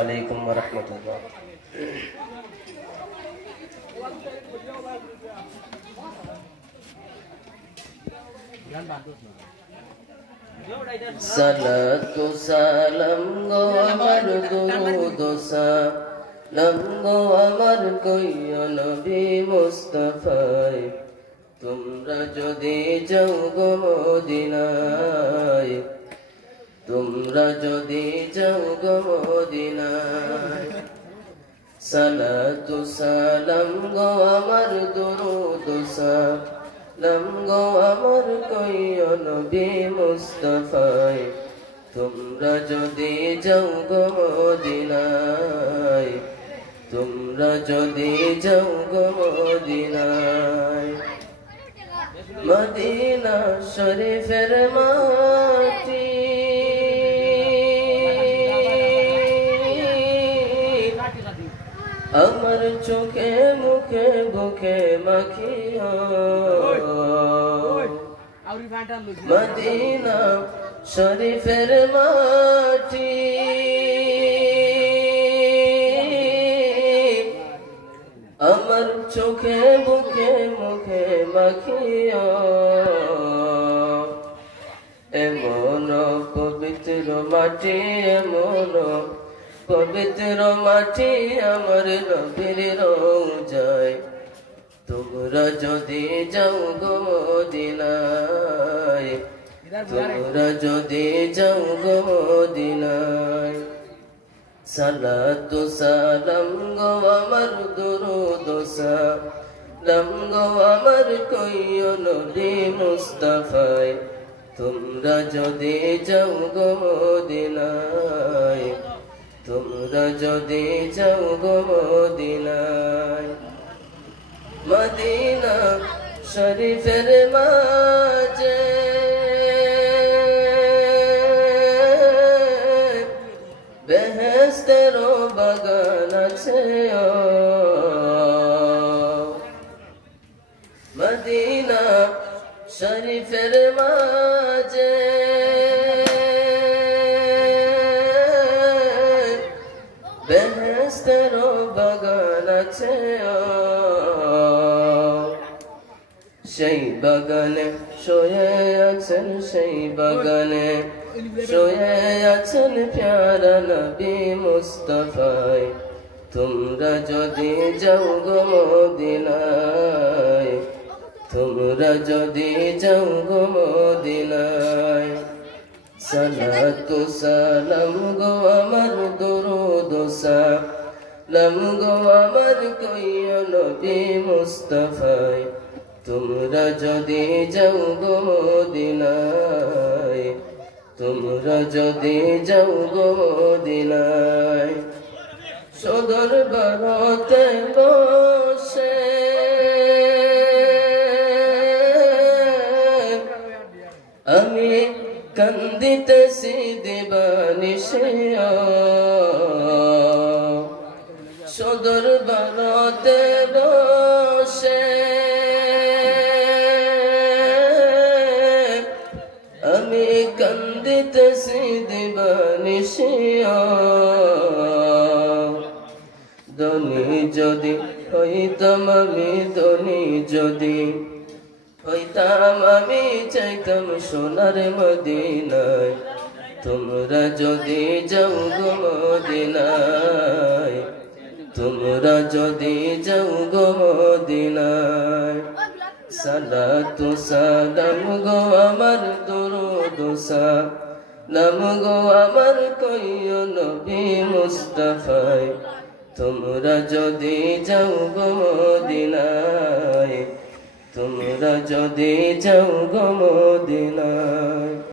আলাইকুম ওয়া রাহমাতুল্লাহ। সালাতু সালাম গো আমার দুরূদ সালাম গো আমার কইয়া নবী মুস্তাফায়, তোমরা যদি যাও গো মদিনায়, তোমরা যদি যাও গো মদিনায়। সালাতু সালাম গো আমার দুরূদ সালাম গো আমার কইয়া নবী মুস্তাফায়, তোমরা যদি যাও গো মদিনায়, তোমরা যদি যাও গো মদিনায়। মদিনা শরীফের মাটি আমার চোখে মুখে বুকে মাখিও, মদিনা শরীফের মাটি আমার চোখে বুকে মুখে মাখিও। এমন পবিত্র মাটি, এমন পবিত্র মাটি আমার নবীর রওজায়, তোমরা যদি যাও গো মদিনায়, তোমরা যদি যাও গো মদিনায়। সালাতু সালাম গো আমার দুরূদ সালাম গো আমার কইয়া নবী মুস্তাফায়, তোমরা যদি যাও গো মদিনায়, তোমরা যদি যাও গো মদিনায়। মদিনা শরীফের মাঝে বেহেশতের বাগান আছে, মদিনা শরীফের মাঝে বেহেশতের বাগান আছে। সেই বাগানে শুয়ে আছেন, সেই বাগানে শুয়ে আছেন প্যারা নবী মুস্তাফায়, তোমরা যদি যাও গো মদিনায়, তোমরা যদি যাও গো মদিনায়। সালাতু সালাম গো আমার দুরূদ সালাম গো আমার কইয়া নবী মুস্তাফায়, তোমরা যদি যাও গো মদিনায়, তোমরা যদি যাও গো মদিনায়। সদর বারতে বসে আমি কান্দিতেছি দিবানিশে, সদর বারতে বসে আমি কান্দিতেছি দিবানিশে। ধনী যদি হইতাম আমি, ধনী যদি হইতাম আমি, চাইতাম সোনার মদিনায়, তোমরা যদি যাও গো মদিনায়, তোমরা যদি যাও গো মদিনায়। সালাতু সালাম গো আমার দুরূদ সালাম গো আমার কইয়া নবী মুস্তাফায়, তোমরা যদি যাও গো মদিনায়, তোমরা যদি যাও গো মদিনায়।